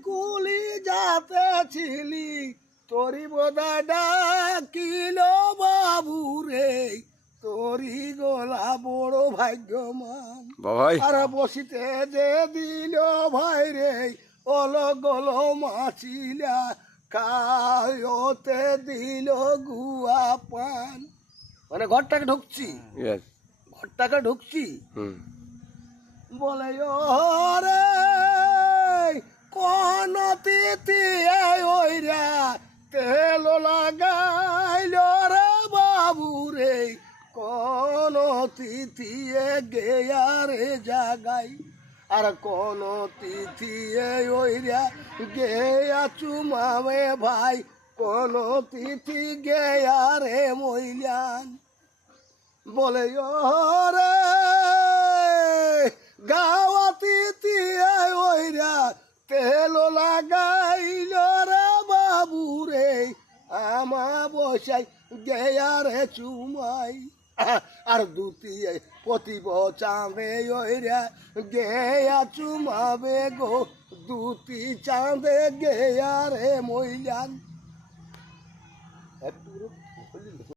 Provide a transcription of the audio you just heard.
কুলি যাতে ছিলি তোরি বোধা ডাকিল বাবু রে তোরি গলা বড় ভাগ্যমান বাবাই আর বসিতে যে দিল ভাই রে অলগল মাছিলা কায়তে দিল গুয়া পান মানে ঘরটাকে ঢুকছি ইয়েস ঘরটাকে ঢুকছি হুম বলে রে কোন তিথি ওইরা তেল লাগাইল রে বাবু রে কোন তিথি গেয়া রে জাগাই আর কোন তিথি ওইরা গেয়া চুমাবে ভাই কোন তিথি গেয়া রে মইলান বলে রে গাওয়াতি ওইরা তেল লাগাইল রে বাবু রে আমা বসাই গেয়া রে চুমাই আর দুটি পতিব চাঁদে ওইরা গেয়া চুমাবে গো দুটি চাঁদে গেয়া রে মইলান একটু